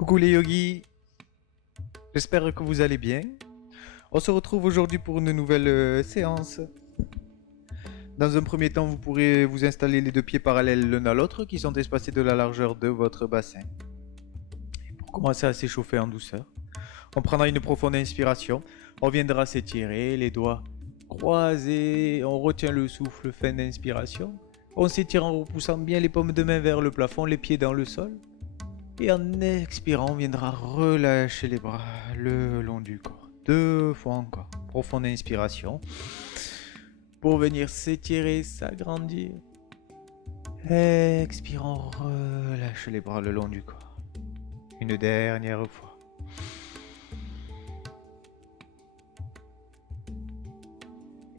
Coucou les yogis, j'espère que vous allez bien. On se retrouve aujourd'hui pour une nouvelle séance. Dans un premier temps, vous pourrez vous installer les deux pieds parallèles l'un à l'autre qui sont espacés de la largeur de votre bassin. Et pour commencer à s'échauffer en douceur, on prendra une profonde inspiration, on viendra s'étirer, les doigts croisés, on retient le souffle, fin d'inspiration. On s'étire en repoussant bien les paumes de main vers le plafond, les pieds dans le sol. Et en expirant, on viendra relâcher les bras le long du corps. 2 fois encore. Profonde inspiration. Pour venir s'étirer, s'agrandir. Expirant, relâche les bras le long du corps. Une dernière fois.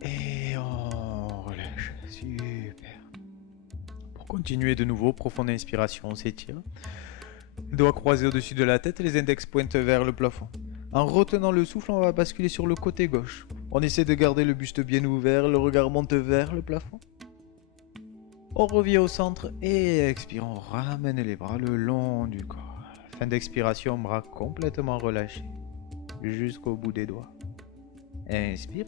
Et on relâche. Super. Pour continuer de nouveau, profonde inspiration, on s'étire. Les doigts croisés au-dessus de la tête, les index pointent vers le plafond. En retenant le souffle, on va basculer sur le côté gauche. On essaie de garder le buste bien ouvert, le regard monte vers le plafond. On revient au centre et expire, on ramène les bras le long du corps. Fin d'expiration, bras complètement relâchés jusqu'au bout des doigts. Inspire.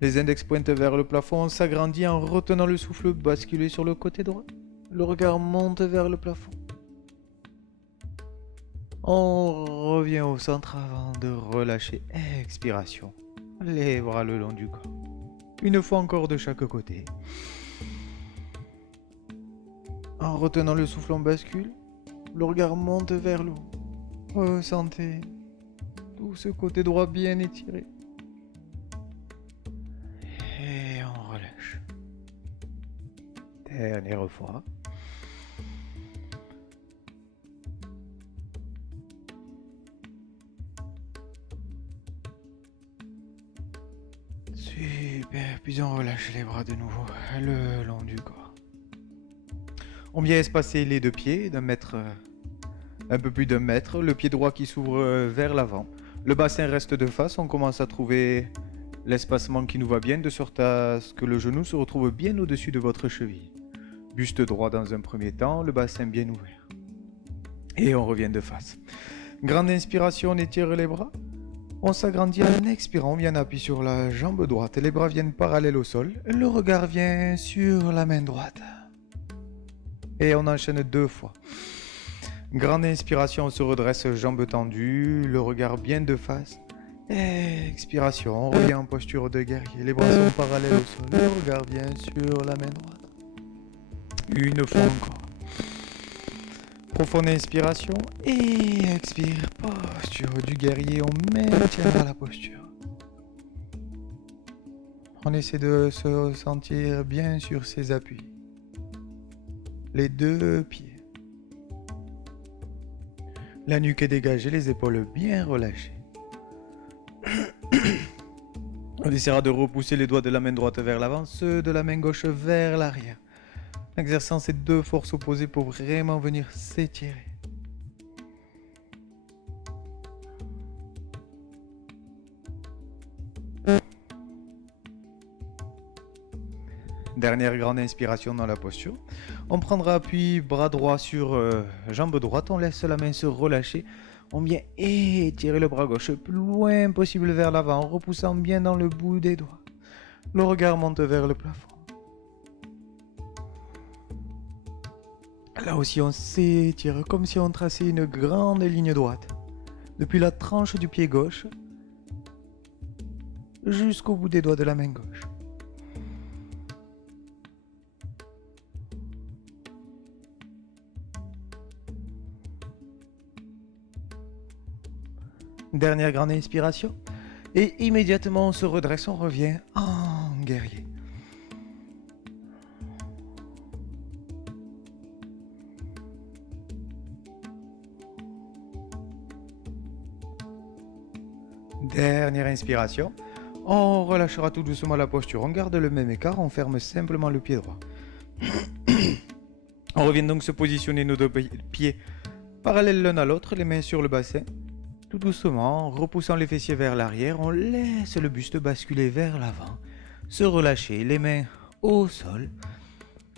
Les index pointent vers le plafond, on s'agrandit en retenant le souffle, basculer sur le côté droit. Le regard monte vers le plafond. On revient au centre avant de relâcher. Expiration. Les bras le long du corps. Une fois encore de chaque côté. En retenant le souffle, on bascule. Le regard monte vers le haut. Ressentez tout ce côté droit bien étiré. Et on relâche. Dernière fois. Super, puis on relâche les bras de nouveau le long du corps. On vient espacer les deux pieds d'un mètre, un peu plus d'un mètre, le pied droit qui s'ouvre vers l'avant. Le bassin reste de face, on commence à trouver l'espacement qui nous va bien, de sorte à ce que le genou se retrouve bien au-dessus de votre cheville. Buste droit dans un premier temps, le bassin bien ouvert. Et on revient de face. Grande inspiration, on étire les bras. On s'agrandit en expirant, on vient appuyer sur la jambe droite. Les bras viennent parallèles au sol. Le regard vient sur la main droite. Et on enchaîne 2 fois. Grande inspiration, on se redresse, jambes tendues, le regard bien de face. Expiration, on revient en posture de guerrier. Les bras sont parallèles au sol. Le regard vient sur la main droite. Une fois encore. Profonde inspiration et expire. Posture du guerrier, on maintient la posture. On essaie de se sentir bien sur ses appuis. Les deux pieds. La nuque est dégagée, les épaules bien relâchées. On essaiera de repousser les doigts de la main droite vers l'avant, ceux de la main gauche vers l'arrière. Exerçant ces deux forces opposées pour vraiment venir s'étirer. Dernière grande inspiration dans la posture. On prendra appui bras droit sur jambe droite. On laisse la main se relâcher. On vient étirer le bras gauche le plus loin possible vers l'avant, en repoussant bien dans le bout des doigts. Le regard monte vers le plafond. Là aussi, on s'étire comme si on traçait une grande ligne droite. Depuis la tranche du pied gauche jusqu'au bout des doigts de la main gauche. Dernière grande inspiration. Et immédiatement, on se redresse, on revient en guerrier. Dernière inspiration. On relâchera tout doucement la posture. On garde le même écart. On ferme simplement le pied droit. On revient donc se positionner nos deux pieds parallèles l'un à l'autre, les mains sur le bassin. Tout doucement, en repoussant les fessiers vers l'arrière, on laisse le buste basculer vers l'avant. Se relâcher, les mains au sol.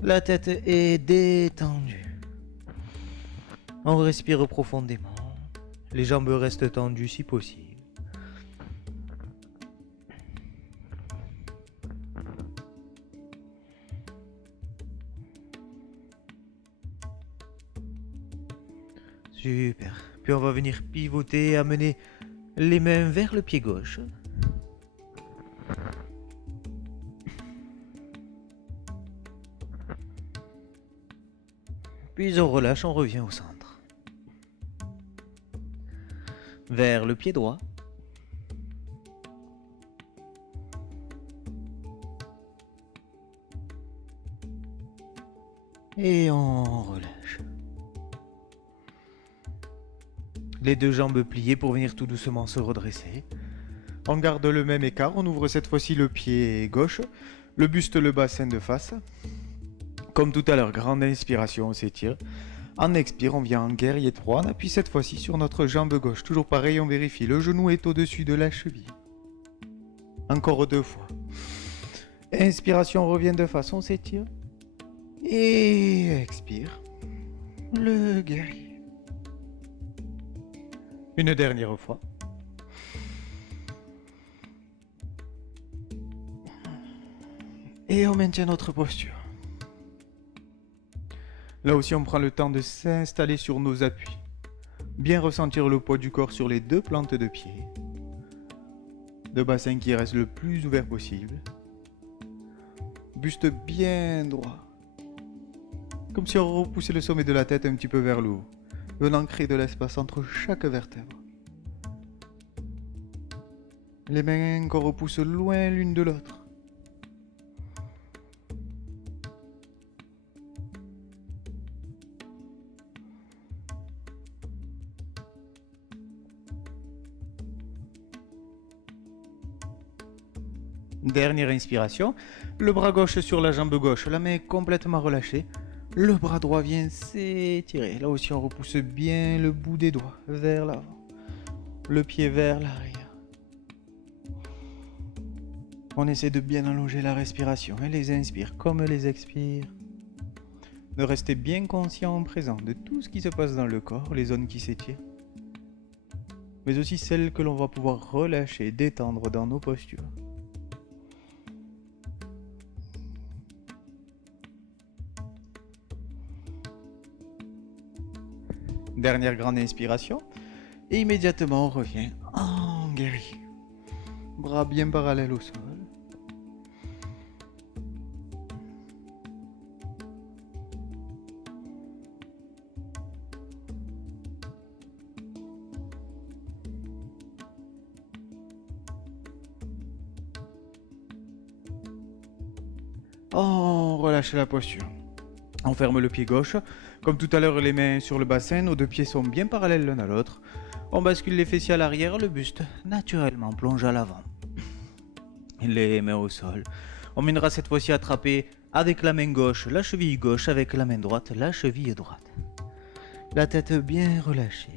La tête est détendue. On respire profondément. Les jambes restent tendues si possible. Super. Puis on va venir pivoter et amener les mains vers le pied gauche. Puis on relâche, on revient au centre. Vers le pied droit. Et on relâche. Les deux jambes pliées pour venir tout doucement se redresser. On garde le même écart, on ouvre cette fois-ci le pied gauche, le buste, le bassin de face. Comme tout à l'heure, grande inspiration, on s'étire. En expire, on vient en guerrier 3, on appuie cette fois-ci sur notre jambe gauche. Toujours pareil, on vérifie, le genou est au-dessus de la cheville. Encore 2 fois. Inspiration, on revient de face, on s'étire. Et expire. Le guerrier. Une dernière fois. Et on maintient notre posture. Là aussi, on prend le temps de s'installer sur nos appuis. Bien ressentir le poids du corps sur les 2 plantes de pied. Le bassin qui reste le plus ouvert possible. Buste bien droit. Comme si on repoussait le sommet de la tête un petit peu vers le haut, venant créer de l'espace entre chaque vertèbre. Les mains qu'on repousse loin l'une de l'autre. Dernière inspiration, le bras gauche sur la jambe gauche, la main complètement relâchée. Le bras droit vient s'étirer. Là aussi, on repousse bien le bout des doigts vers l'avant. Le pied vers l'arrière. On essaie de bien allonger la respiration et les inspire comme les expire. De rester bien conscient, présent de tout ce qui se passe dans le corps, les zones qui s'étirent. Mais aussi celles que l'on va pouvoir relâcher, détendre dans nos postures. Dernière grande inspiration. Et immédiatement on revient en guerrier. Bras bien parallèles au sol. On relâche la posture. On ferme le pied gauche. Comme tout à l'heure, les mains sur le bassin, nos 2 pieds sont bien parallèles l'un à l'autre. On bascule les fessiers à l'arrière, le buste naturellement plonge à l'avant. Les mains au sol. On viendra cette fois-ci attraper avec la main gauche la cheville gauche, avec la main droite la cheville droite. La tête bien relâchée.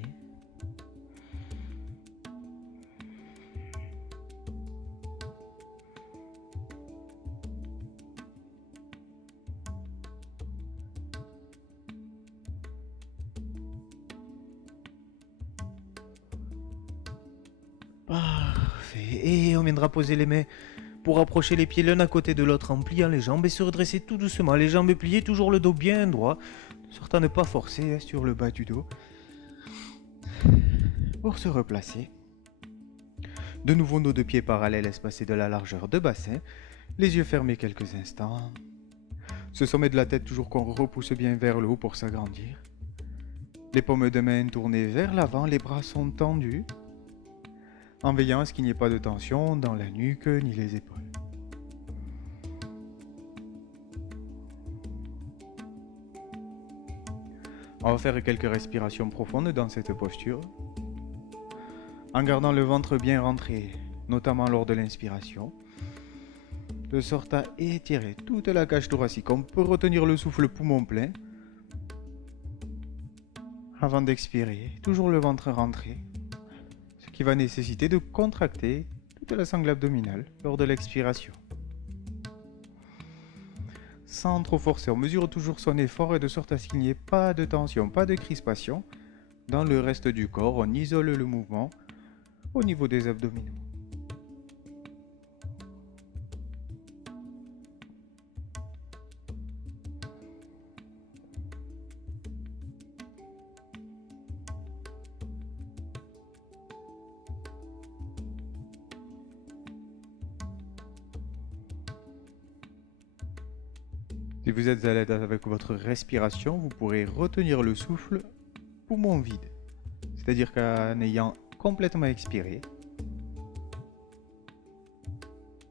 Parfait. Et on viendra poser les mains pour approcher les pieds l'un à côté de l'autre en pliant les jambes et se redresser tout doucement. Les jambes pliées, toujours le dos bien droit, de sorte à ne pas forcer sur le bas du dos. Pour se replacer. De nouveau nos 2 pieds parallèles espacés de la largeur de bassin. Les yeux fermés quelques instants. Ce sommet de la tête toujours qu'on repousse bien vers le haut pour s'agrandir. Les paumes de main tournées vers l'avant, les bras sont tendus. En veillant à ce qu'il n'y ait pas de tension dans la nuque ni les épaules. On va faire quelques respirations profondes dans cette posture, en gardant le ventre bien rentré, notamment lors de l'inspiration, de sorte à étirer toute la cage thoracique. On peut retenir le souffle poumon plein, avant d'expirer, toujours le ventre rentré, qui va nécessiter de contracter toute la sangle abdominale lors de l'expiration. Sans trop forcer, on mesure toujours son effort et de sorte à ce qu'il n'y ait pas de tension, pas de crispation, Dans le reste du corps, on isole le mouvement au niveau des abdominaux. Si vous êtes à l'aise avec votre respiration, vous pourrez retenir le souffle poumon vide. C'est-à-dire qu'en ayant complètement expiré,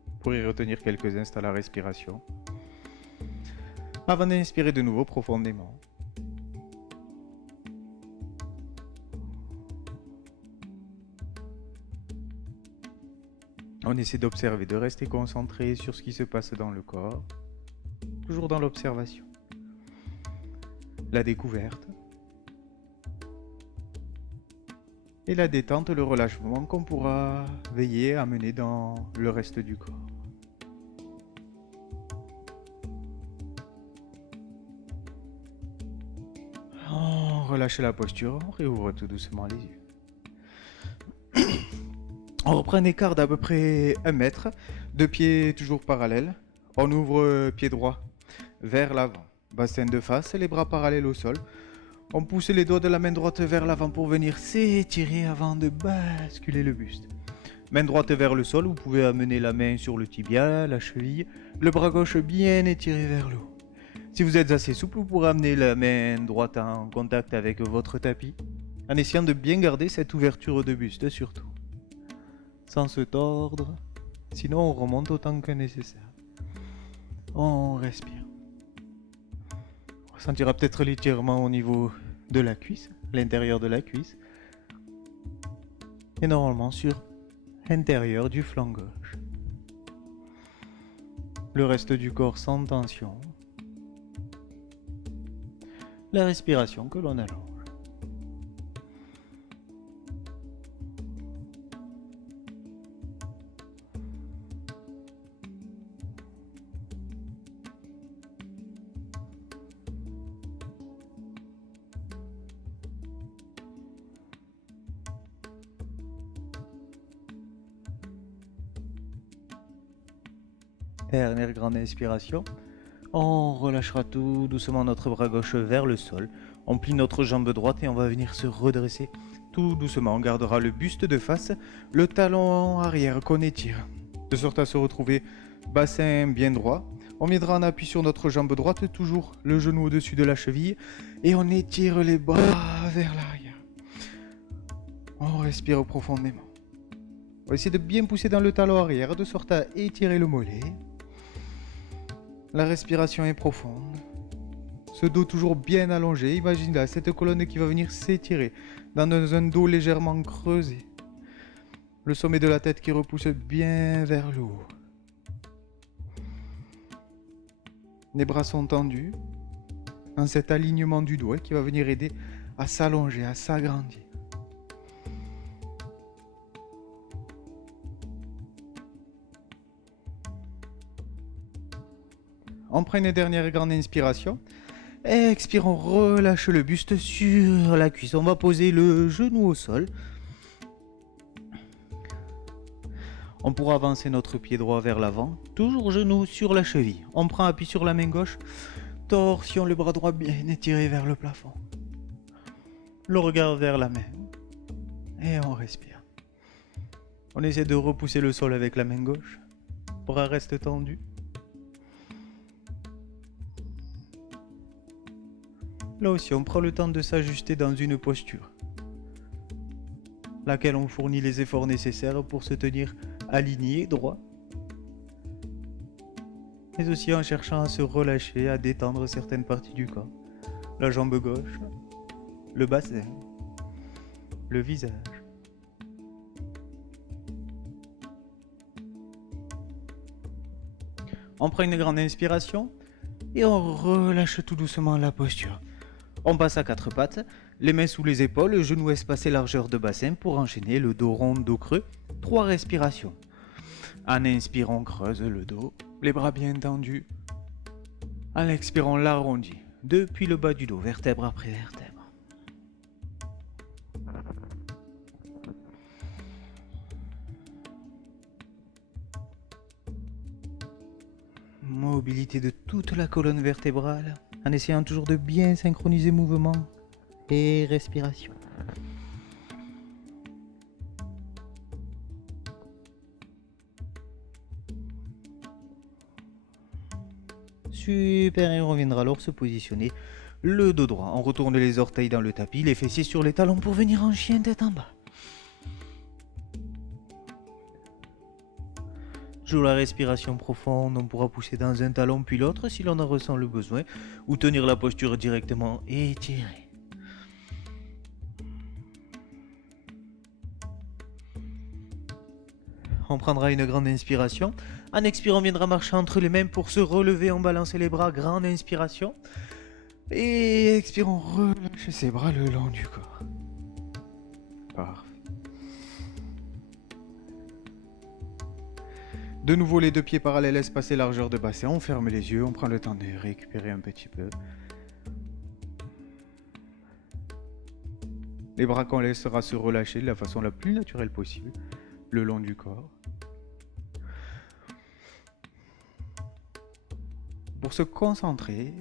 vous pourrez retenir quelques instants la respiration avant d'inspirer de nouveau profondément. On essaie d'observer, de rester concentré sur ce qui se passe dans le corps, toujours dans l'observation. La découverte et la détente, le relâchement qu'on pourra veiller à mener dans le reste du corps. On relâche la posture, on réouvre tout doucement les yeux. On reprend un écart d'à peu près 1 mètre, 2 pieds toujours parallèles. On ouvre pied droit vers l'avant, bassin de face, les bras parallèles au sol. On pousse les doigts de la main droite vers l'avant pour venir s'étirer avant de basculer le buste. Main droite vers le sol, vous pouvez amener la main sur le tibia, la cheville, le bras gauche bien étiré vers le haut. Si vous êtes assez souple, vous pourrez amener la main droite en contact avec votre tapis, en essayant de bien garder cette ouverture de buste surtout, sans se tordre, sinon on remonte autant que nécessaire. On respire. On ressentira peut-être l'étirement au niveau de la cuisse, l'intérieur de la cuisse, et normalement sur l'intérieur du flanc gauche. Le reste du corps sans tension. La respiration que l'on allonge. Dernière grande inspiration. On relâchera tout doucement notre bras gauche vers le sol. On plie notre jambe droite et on va venir se redresser tout doucement. On gardera le buste de face, le talon arrière qu'on étire, de sorte à se retrouver bassin bien droit. On viendra en appui sur notre jambe droite, toujours le genou au-dessus de la cheville, et on étire les bras vers l'arrière. On respire profondément. On va essayer de bien pousser dans le talon arrière, de sorte à étirer le mollet. La respiration est profonde. Ce dos toujours bien allongé. Imagine là cette colonne qui va venir s'étirer dans un dos légèrement creusé. Le sommet de la tête qui repousse bien vers le haut. Les bras sont tendus dans cet alignement du dos qui va venir aider à s'allonger, à s'agrandir. On prend une dernière grande inspiration. Expire, on relâche le buste sur la cuisse. On va poser le genou au sol. On pourra avancer notre pied droit vers l'avant. Toujours genou sur la cheville. On prend appui sur la main gauche. Torsion, le bras droit bien étiré vers le plafond. Le regard vers la main. Et on respire. On essaie de repousser le sol avec la main gauche. Bras restent tendus. Là aussi, on prend le temps de s'ajuster dans une posture, laquelle on fournit les efforts nécessaires pour se tenir aligné, droit, mais aussi en cherchant à se relâcher, à détendre certaines parties du corps. La jambe gauche, le bassin, le visage. On prend une grande inspiration et on relâche tout doucement la posture. On passe à 4 pattes, les mains sous les épaules, genoux espacés largeur de bassin pour enchaîner le dos rond, dos creux. 3 respirations. En inspirant, on creuse le dos, les bras bien tendus. En expirant, on l'arrondit depuis le bas du dos, vertèbre après vertèbre. mobilité de toute la colonne vertébrale, en essayant toujours de bien synchroniser mouvement et respiration. Super, et on reviendra alors se positionner le dos droit. On retourne les orteils dans le tapis, les fessiers sur les talons pour venir en chien tête en bas. Toujours la respiration profonde, on pourra pousser dans un talon puis l'autre si l'on en ressent le besoin, ou tenir la posture directement étirée. On prendra une grande inspiration. En expirant, on viendra marcher entre les mains pour se relever, en balancer les bras. Grande inspiration. Et expirons, relâchez ses bras le long du corps. Parfait. De nouveau, les deux pieds parallèles, espacés, largeur de bassin. On ferme les yeux, on prend le temps de récupérer un petit peu. Les bras qu'on laissera se relâcher de la façon la plus naturelle possible, le long du corps. Pour se concentrer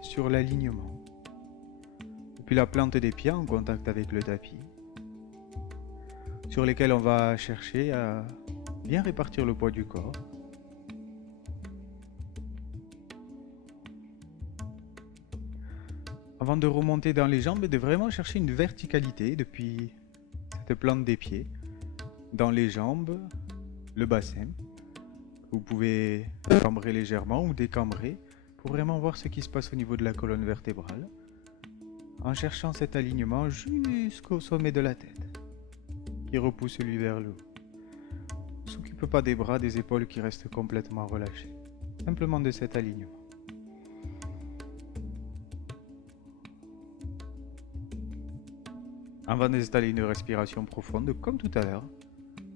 sur l'alignement. Puis la plante des pieds en contact avec le tapis, sur lesquels on va chercher à bien répartir le poids du corps. Avant de remonter dans les jambes et de vraiment chercher une verticalité depuis cette plante des pieds, dans les jambes, le bassin. Vous pouvez cambrer légèrement ou décambrer pour vraiment voir ce qui se passe au niveau de la colonne vertébrale, en cherchant cet alignement jusqu'au sommet de la tête, qui repousse lui vers le haut. Ne s'occupe pas des bras, des épaules qui restent complètement relâchées, simplement de cet alignement. Avant d'installer une respiration profonde, comme tout à l'heure,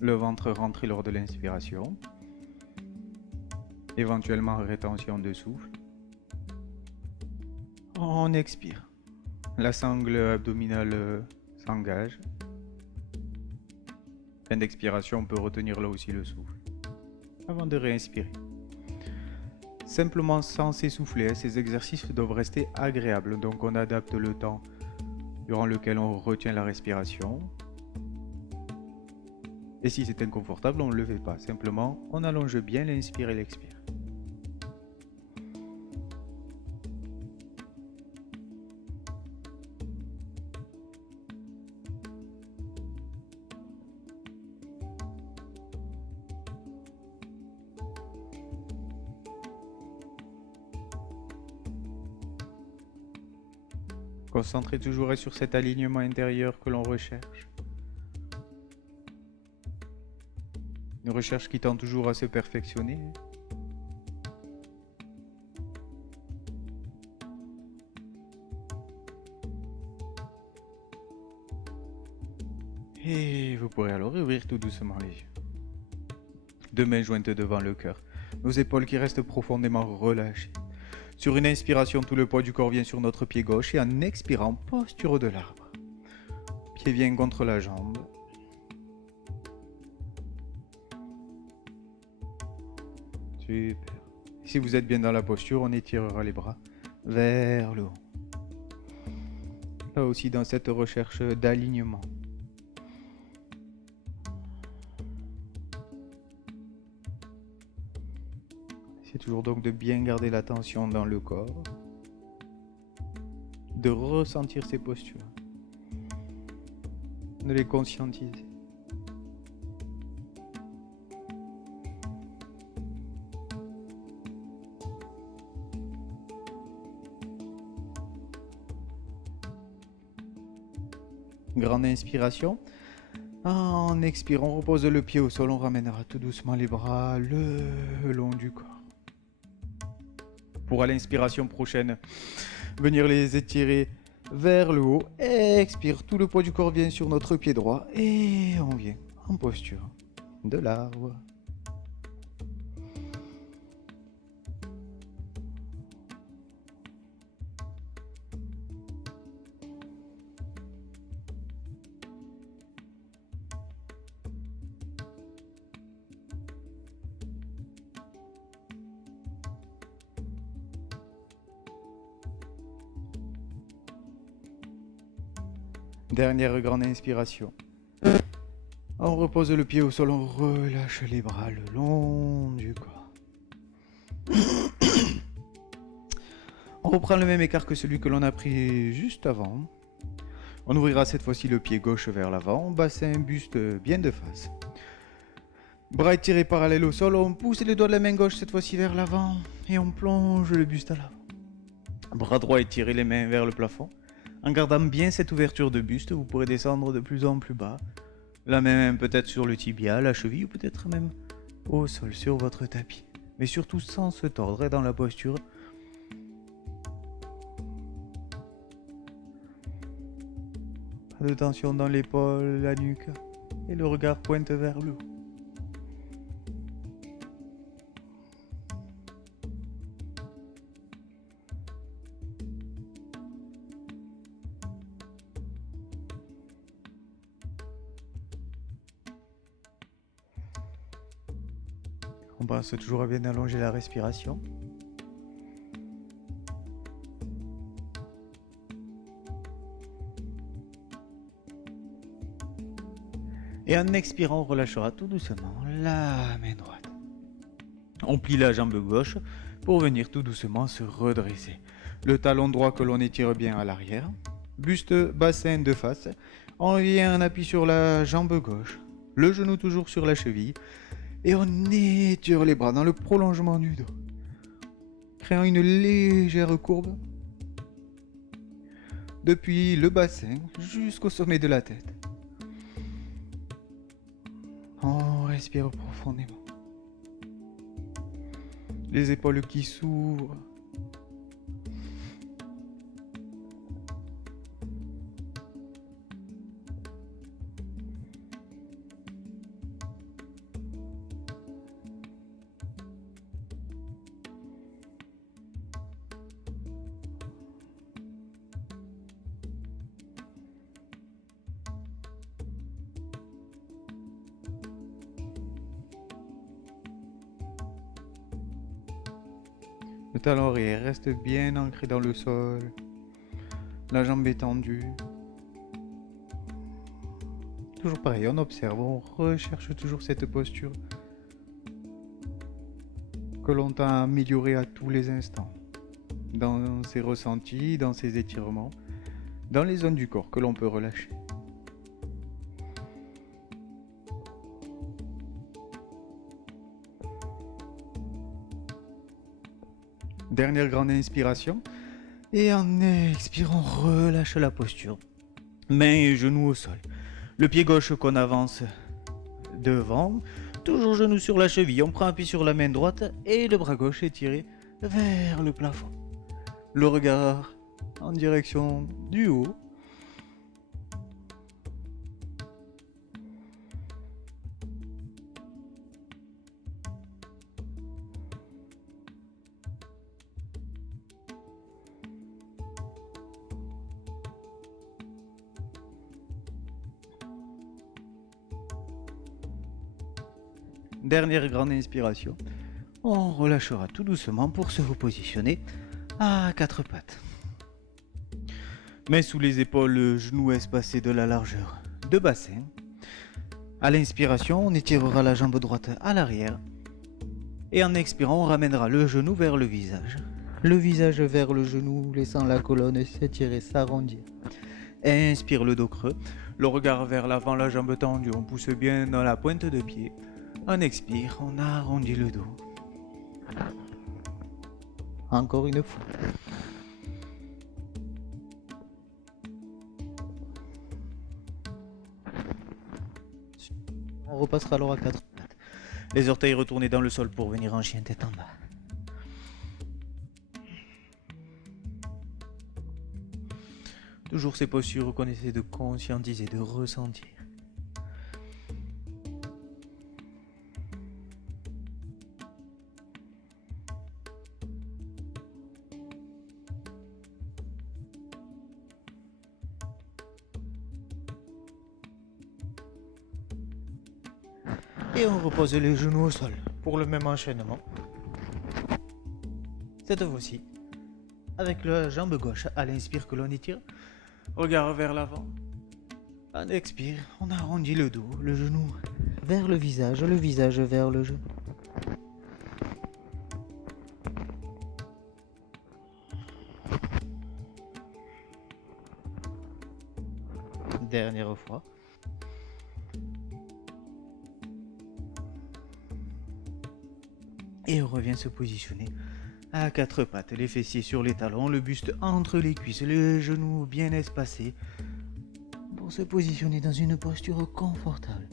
le ventre rentré lors de l'inspiration, éventuellement rétention de souffle. On expire. La sangle abdominale s'engage. Fin d'expiration, on peut retenir là aussi le souffle. Avant de réinspirer. Simplement sans s'essouffler, ces exercices doivent rester agréables. Donc on adapte le temps durant lequel on retient la respiration. Et si c'est inconfortable, on ne le fait pas. Simplement, on allonge bien l'inspire et l'expire. Concentrez toujours sur cet alignement intérieur que l'on recherche. Une recherche qui tend toujours à se perfectionner. Et vous pourrez alors ouvrir tout doucement les yeux. Deux mains jointes devant le cœur, nos épaules qui restent profondément relâchées. Sur une inspiration, tout le poids du corps vient sur notre pied gauche et en expirant, posture de l'arbre. Pied vient contre la jambe. Super. Si vous êtes bien dans la posture, on étirera les bras vers le haut. Là aussi dans cette recherche d'alignement. C'est toujours donc de bien garder la tension dans le corps, de ressentir ces postures, de les conscientiser. Grande inspiration. En expirant, on repose le pied au sol, on ramènera tout doucement les bras le long du corps. Pour à l'inspiration prochaine, venir les étirer vers le haut. Expire, tout le poids du corps vient sur notre pied droit et on vient en posture de l'arbre. Dernière grande inspiration. On repose le pied au sol, on relâche les bras le long du corps. On reprend le même écart que celui que l'on a pris juste avant. On ouvrira cette fois-ci le pied gauche vers l'avant, bassin, buste bien de face. Bras étirés parallèles au sol, on pousse les doigts de la main gauche cette fois-ci vers l'avant et on plonge le buste à l'avant. Bras droit étirés, les mains vers le plafond. En gardant bien cette ouverture de buste, vous pourrez descendre de plus en plus bas. La main peut-être sur le tibia, la cheville ou peut-être même au sol sur votre tapis. Mais surtout sans se tordre dans la posture. Pas de tension dans l'épaule, la nuque et le regard pointe vers le haut. On pense toujours à bien allonger la respiration. Et en expirant, on relâchera tout doucement la main droite. On plie la jambe gauche pour venir tout doucement se redresser. Le talon droit que l'on étire bien à l'arrière. Buste, bassin de face. On vient en appui sur la jambe gauche. Le genou toujours sur la cheville. Et on étire les bras dans le prolongement du dos, créant une légère courbe depuis le bassin jusqu'au sommet de la tête. On respire profondément. Les épaules qui s'ouvrent. Le talon arrière reste bien ancré dans le sol. La jambe est tendue. Toujours pareil, on observe, on recherche toujours cette posture que l'on tend à améliorer à tous les instants. Dans ses ressentis, dans ses étirements, dans les zones du corps que l'on peut relâcher. Dernière grande inspiration. Et en expirant, relâche la posture. Mains et genoux au sol. Le pied gauche qu'on avance devant. Toujours genou sur la cheville. On prend appui sur la main droite et le bras gauche étiré vers le plafond. Le regard en direction du haut. Dernière grande inspiration. On relâchera tout doucement pour se repositionner à quatre pattes. Mains sous les épaules, genoux espacés de la largeur de bassin. À l'inspiration, on étirera la jambe droite à l'arrière. Et en expirant, on ramènera le genou vers le visage. Le visage vers le genou, laissant la colonne s'étirer, s'arrondir. Inspire le dos creux, le regard vers l'avant, la jambe tendue. On pousse bien dans la pointe de pied. On expire, on arrondit le dos. Encore une fois. On repassera alors à quatre pattes. Les orteils retournés dans le sol pour venir en chien tête en bas. Toujours ces postures qu'on essaie de conscientiser, de ressentir. Et on repose les genoux au sol pour le même enchaînement. Cette fois-ci, avec la jambe gauche à l'inspire que l'on étire, regard vers l'avant. On expire, on arrondit le dos, le genou vers le visage vers le genou. Dernière fois. Et on revient se positionner à quatre pattes, les fessiers sur les talons, le buste entre les cuisses, les genoux bien espacés, pour se positionner dans une posture confortable,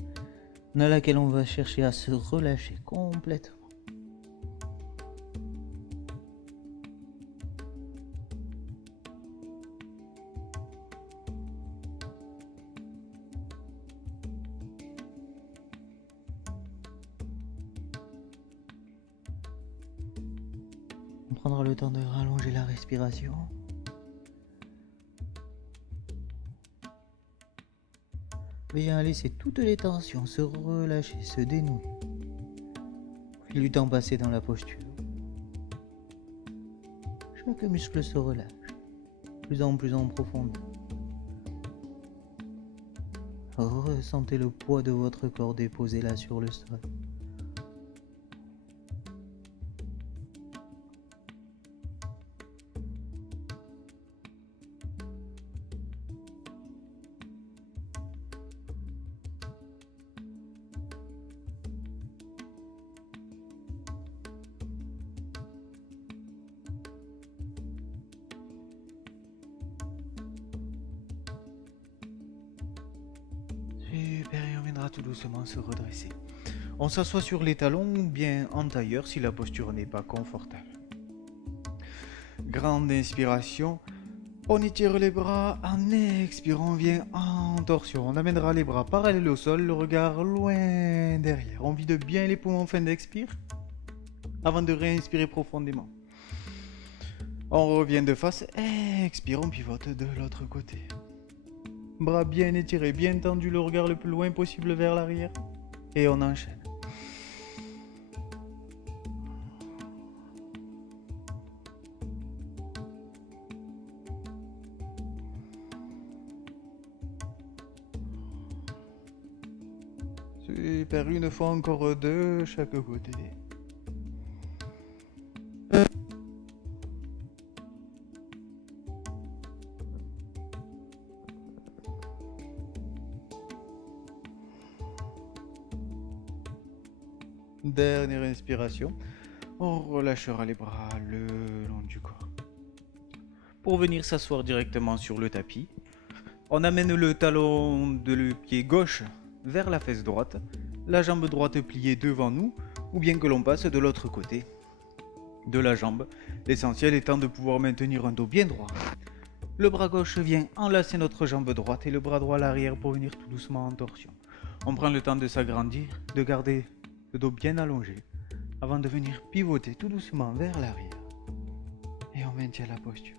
dans laquelle on va chercher à se relâcher complètement. On prendra le temps de rallonger la respiration. Bien laisser toutes les tensions se relâcher, se dénouer. Puis du temps passé dans la posture. Chaque muscle se relâche, plus en profondeur. Ressentez le poids de votre corps déposé là sur le sol. Super, et on viendra tout doucement se redresser. On s'assoit sur les talons ou bien en tailleur si la posture n'est pas confortable. Grande inspiration. On étire les bras, en expirant, on vient en torsion. On amènera les bras parallèles au sol, le regard loin derrière. On vide bien les poumons en fin d'expire, avant de réinspirer profondément. On revient de face, expire, on pivote de l'autre côté. Bras bien étirés, bien tendus, le regard le plus loin possible vers l'arrière. Et on enchaîne. Super, une fois encore de chaque côté. Dernière inspiration, on relâchera les bras le long du corps. Pour venir s'asseoir directement sur le tapis, on amène le talon de le pied gauche vers la fesse droite, la jambe droite pliée devant nous, ou bien que l'on passe de l'autre côté de la jambe, l'essentiel étant de pouvoir maintenir un dos bien droit. Le bras gauche vient enlacer notre jambe droite et le bras droit à l'arrière pour venir tout doucement en torsion. On prend le temps de s'agrandir, de garder le dos bien allongé, avant de venir pivoter tout doucement vers l'arrière. Et on maintient la posture.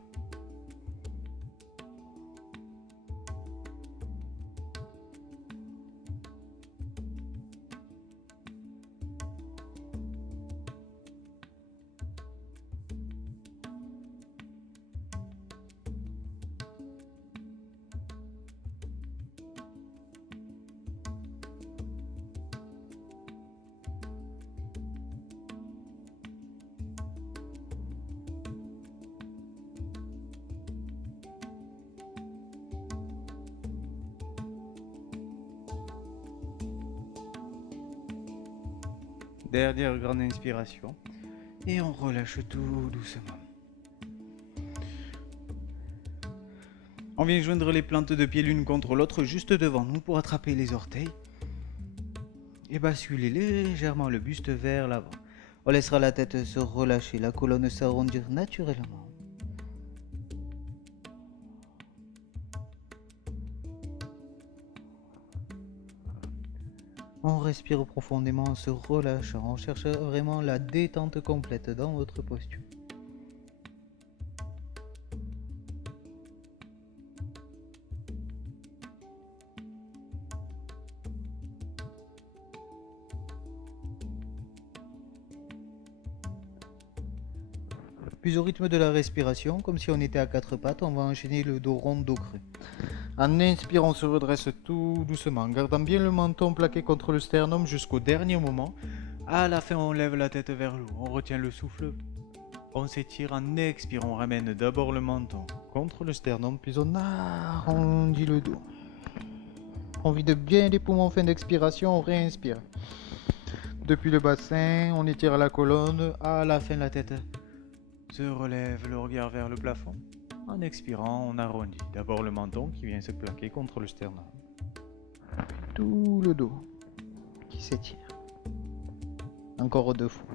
Dernière grande inspiration. Et on relâche tout doucement. On vient joindre les plantes de pied l'une contre l'autre juste devant nous pour attraper les orteils. Et basculer légèrement le buste vers l'avant. On laissera la tête se relâcher, la colonne s'arrondir naturellement. On respire profondément en se relâchant, on cherche vraiment la détente complète dans votre posture. Puis au rythme de la respiration, comme si on était à quatre pattes, on va enchaîner le dos rond, dos creux. En inspirant, on se redresse tout doucement, en gardant bien le menton plaqué contre le sternum jusqu'au dernier moment. À la fin, on lève la tête vers le haut, on retient le souffle, on s'étire. En expirant, on ramène d'abord le menton contre le sternum, puis on arrondit le dos. On vide bien les poumons en fin d'expiration, on réinspire. Depuis le bassin, on étire la colonne. À la fin, la tête se relève, le regard vers le plafond. En expirant, on arrondit d'abord le menton qui vient se plaquer contre le sternum. Tout le dos qui s'étire. Encore 2 fois.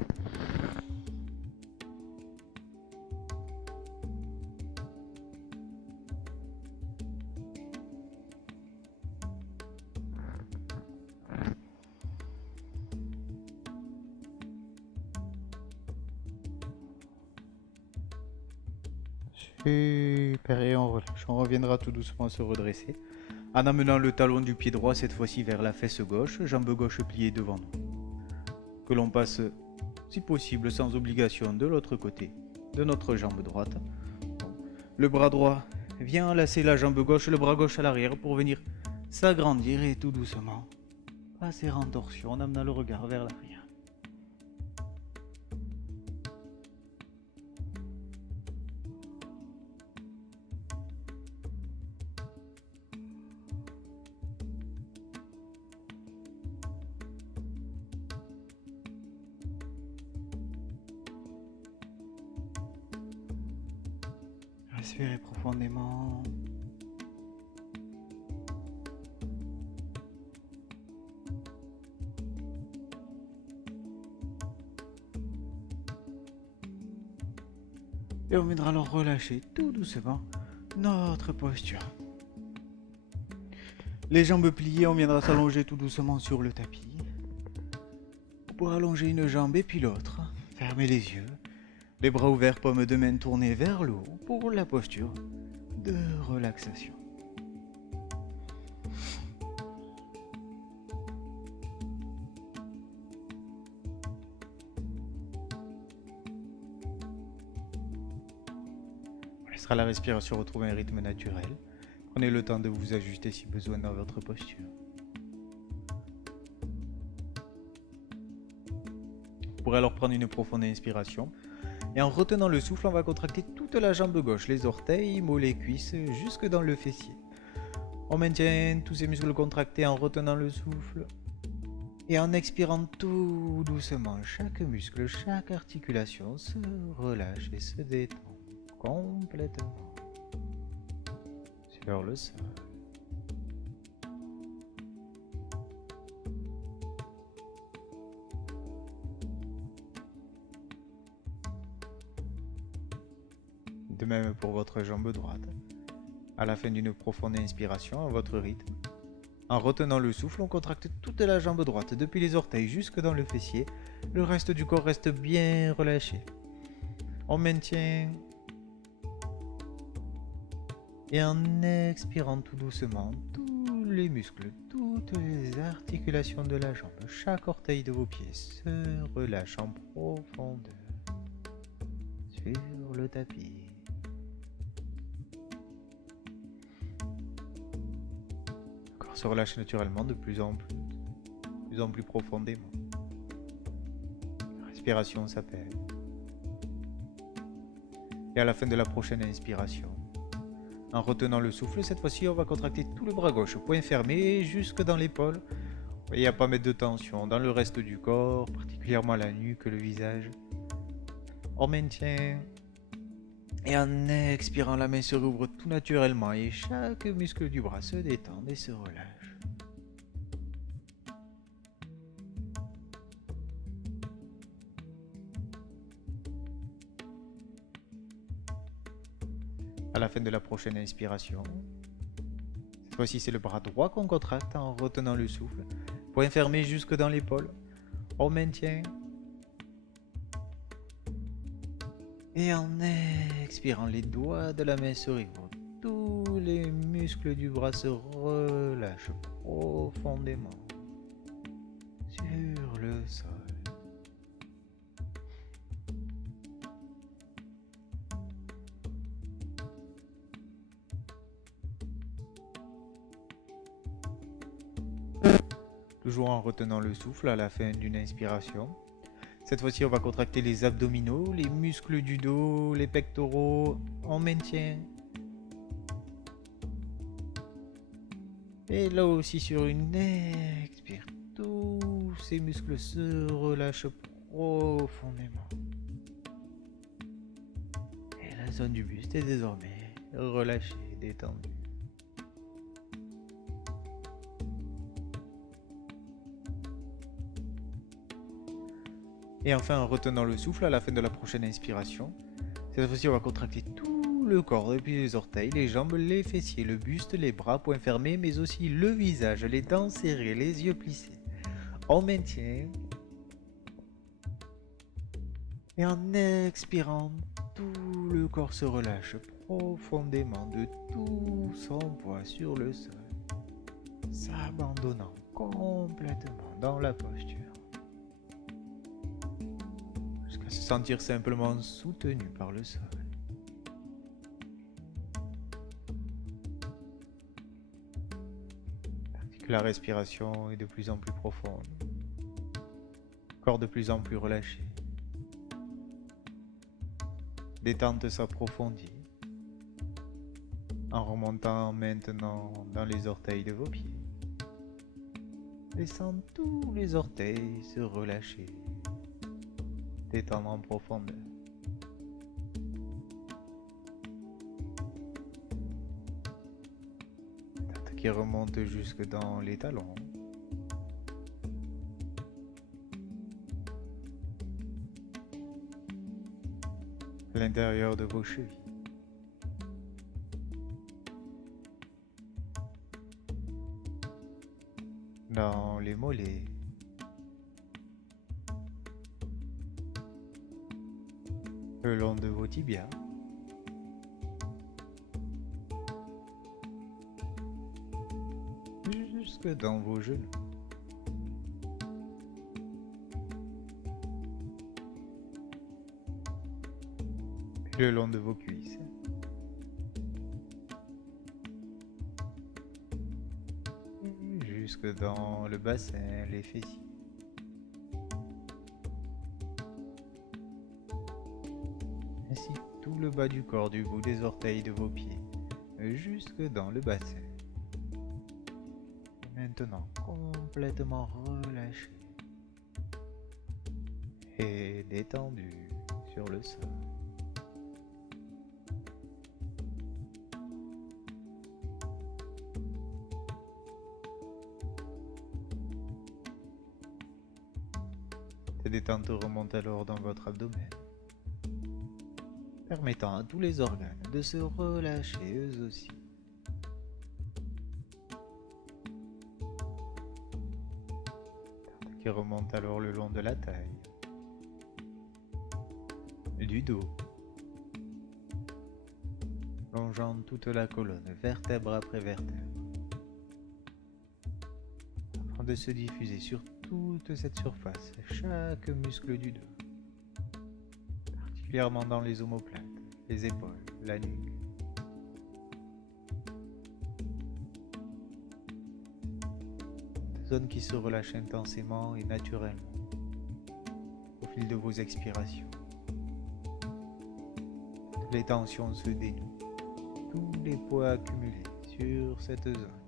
Super, et on relâche. On reviendra tout doucement se redresser en amenant le talon du pied droit cette fois-ci vers la fesse gauche, jambe gauche pliée devant nous. Que l'on passe, si possible, sans obligation de l'autre côté de notre jambe droite. Le bras droit vient enlacer la jambe gauche, le bras gauche à l'arrière pour venir s'agrandir et tout doucement passer en torsion en amenant le regard vers l'arrière. Respirez profondément. Et on viendra alors relâcher tout doucement notre posture. Les jambes pliées, on viendra s'allonger tout doucement sur le tapis. Pour allonger une jambe et puis l'autre. Fermez les yeux. Les bras ouverts, paumes de main tournées vers le haut pour la posture de relaxation. On laissera la respiration retrouver un rythme naturel. Prenez le temps de vous ajuster si besoin dans votre posture. Vous pourrez alors prendre une profonde inspiration. Et en retenant le souffle, on va contracter toute la jambe gauche, les orteils, mollets, cuisses, jusque dans le fessier. On maintient tous ces muscles contractés en retenant le souffle. Et en expirant tout doucement, chaque muscle, chaque articulation se relâche et se détend complètement sur le sol. De même pour votre jambe droite. À la fin d'une profonde inspiration, à votre rythme, en retenant le souffle, on contracte toute la jambe droite, depuis les orteils jusque dans le fessier. Le reste du corps reste bien relâché. On maintient. Et en expirant tout doucement, tous les muscles, toutes les articulations de la jambe, chaque orteil de vos pieds se relâche en profondeur sur le tapis. Le corps se relâche naturellement de plus en plus profondément. La respiration s'appelle. Et à la fin de la prochaine inspiration, en retenant le souffle, cette fois-ci, on va contracter tout le bras gauche, poing fermé, jusque dans l'épaule. Et à ne pas mettre de tension dans le reste du corps, particulièrement la nuque, le visage. On maintient. Et en expirant, la main se rouvre tout naturellement et chaque muscle du bras se détend et se relâche. À la fin de la prochaine inspiration, cette fois-ci c'est le bras droit qu'on contracte en retenant le souffle. Poing fermé jusque dans l'épaule. On maintient. Et en expirant, les doigts de la main se rouvrent. Tous les muscles du bras se relâchent profondément sur le sol. Toujours en retenant le souffle à la fin d'une inspiration. Cette fois-ci, on va contracter les abdominaux, les muscles du dos, les pectoraux. On maintient. Et là aussi, sur une expire, tous ces muscles se relâchent profondément. Et la zone du buste est désormais relâchée, détendue. Et enfin, en retenant le souffle à la fin de la prochaine inspiration, cette fois-ci, on va contracter tout le corps, depuis les orteils, les jambes, les fessiers, le buste, les bras, poings fermés, mais aussi le visage, les dents serrées, les yeux plissés. On maintient. Et en expirant, tout le corps se relâche profondément de tout son poids sur le sol, s'abandonnant complètement dans la posture, jusqu'à se sentir simplement soutenu par le sol. Tandis que la respiration est de plus en plus profonde, le corps de plus en plus relâché. Détente s'approfondit en remontant maintenant dans les orteils de vos pieds, laissant tous les orteils se relâcher, détendre en profondeur. Tête qui remonte jusque dans les talons. À l'intérieur de vos chevilles. Dans les mollets. Le long de vos tibias. Jusque dans vos genoux. Le long de vos cuisses. Jusque dans le bassin, les fessiers. Ainsi tout le bas du corps, du bout des orteils de vos pieds, jusque dans le bassin. Et maintenant, complètement relâché et détendu sur le sol. Cette détente remonte alors dans votre abdomen, permettant à tous les organes de se relâcher eux aussi. Qui remonte alors le long de la taille, du dos, longeant toute la colonne, vertèbre après vertèbre, afin de se diffuser sur toute cette surface, chaque muscle du dos, particulièrement dans les omoplates, les épaules, la nuque. Zone qui se relâche intensément et naturellement au fil de vos expirations. Toutes les tensions se dénouent, tous les poids accumulés sur cette zone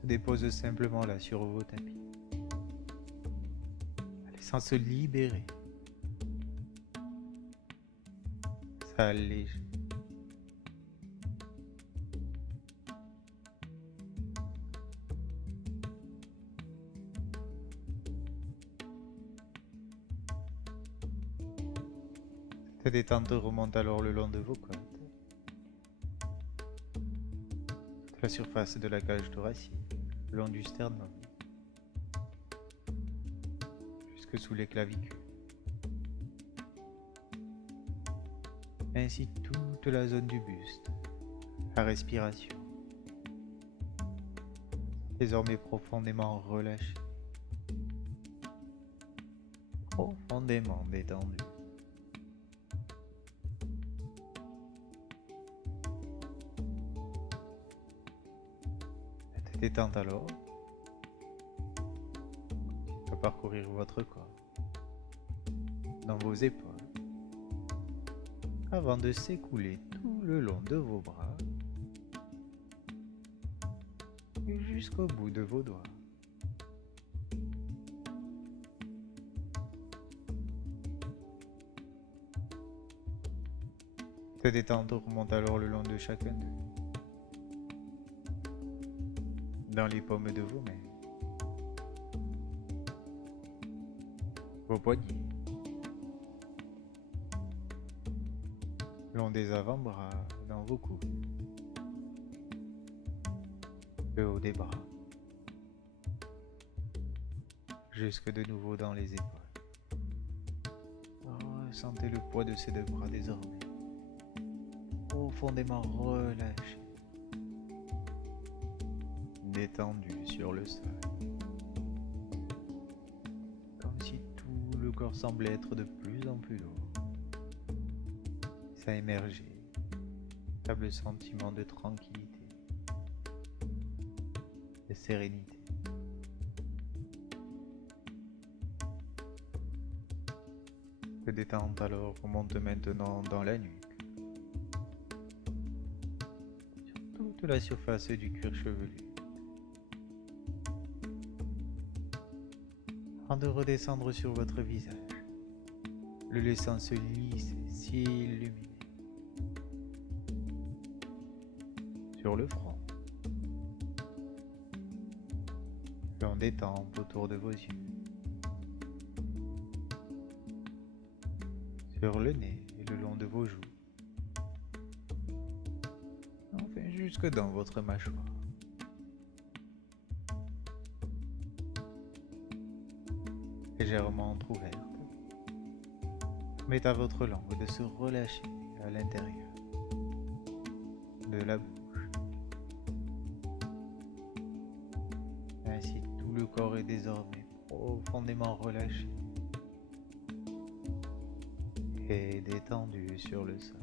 se déposent simplement là sur vos tapis, laissant se libérer, s'alléger. Cette détente remonte alors le long de vos côtes, la surface de la cage thoracique, le long du sternum, jusque sous les clavicules. Ainsi toute la zone du buste, la respiration, désormais profondément relâchée, profondément détendue. Détente alors, parcourir votre corps, dans vos épaules, avant de s'écouler tout le long de vos bras et jusqu'au bout de vos doigts. Cette détente remonte alors le long de chacun d'eux, dans les paumes de vos mains, vos poignets, long des avant-bras, dans vos coudes, le haut des bras, jusque de nouveau dans les épaules. Ressentez le poids de ces deux bras désormais, profondément relâchés, détendus sur le sol, comme si tout le corps semblait être de plus en plus lourd. Ça émergeait, stable sentiment de tranquillité, de sérénité. Le détente alors remonte maintenant dans la nuque, sur toute la surface du cuir chevelu, avant de redescendre sur votre visage, le laissant se lisser, s'illuminer, sur le front, long des tempes autour de vos yeux, sur le nez et le long de vos joues, enfin jusque dans votre mâchoire. Légèrement entrouverte, permet à votre langue de se relâcher à l'intérieur de la bouche. Ainsi, tout le corps est désormais profondément relâché et détendu sur le sol.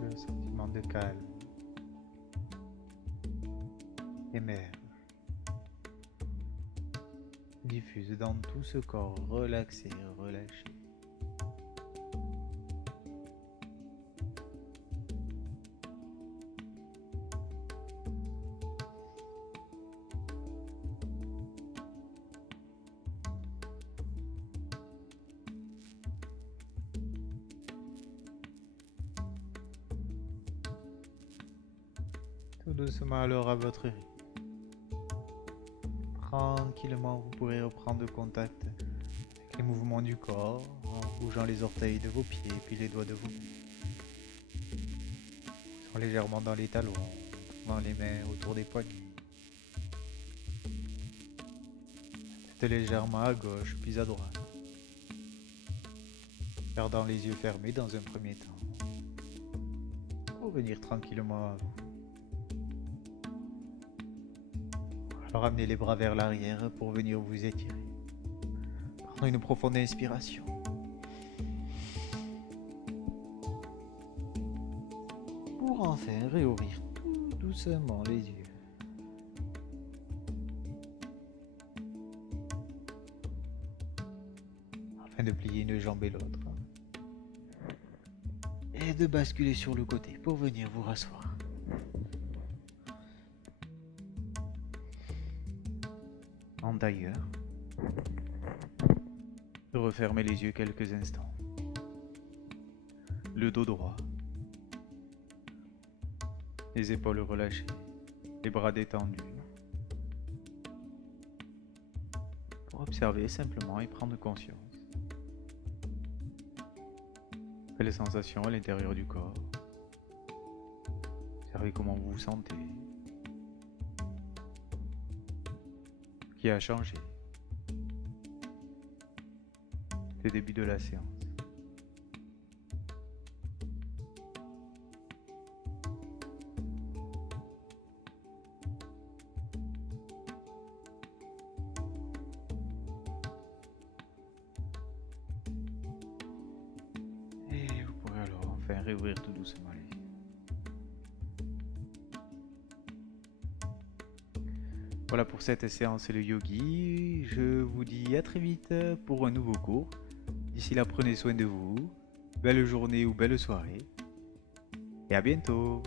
Le sentiment de calme émerge, diffuse dans tout ce corps relaxé et relâché. Tout doucement alors à votre rythme. Tranquillement, vous pourrez reprendre contact avec les mouvements du corps en bougeant les orteils de vos pieds puis les doigts de vos mains. Sont légèrement dans les talons, dans les mains autour des poignets. Tête légèrement à gauche puis à droite. Gardant les yeux fermés dans un premier temps. Revenir tranquillement à vous. Alors amenez les bras vers l'arrière pour venir vous étirer. Prenez une profonde inspiration. Pour enfin réouvrir tout doucement les yeux. Afin de plier une jambe et l'autre. Et de basculer sur le côté pour venir vous rasseoir. En tailleur. Refermez les yeux quelques instants. Le dos droit. Les épaules relâchées. Les bras détendus. Pour observer simplement et prendre conscience. Quelles sensations à l'intérieur du corps. Observez comment vous vous sentez. Qui a changé le début de la séance. enfin réouvrir tout doucement les yeux. Voilà pour cette séance et le yogi. Je vous dis à très vite pour un nouveau cours. D'ici là, prenez soin de vous. Belle journée ou belle soirée. Et à bientôt.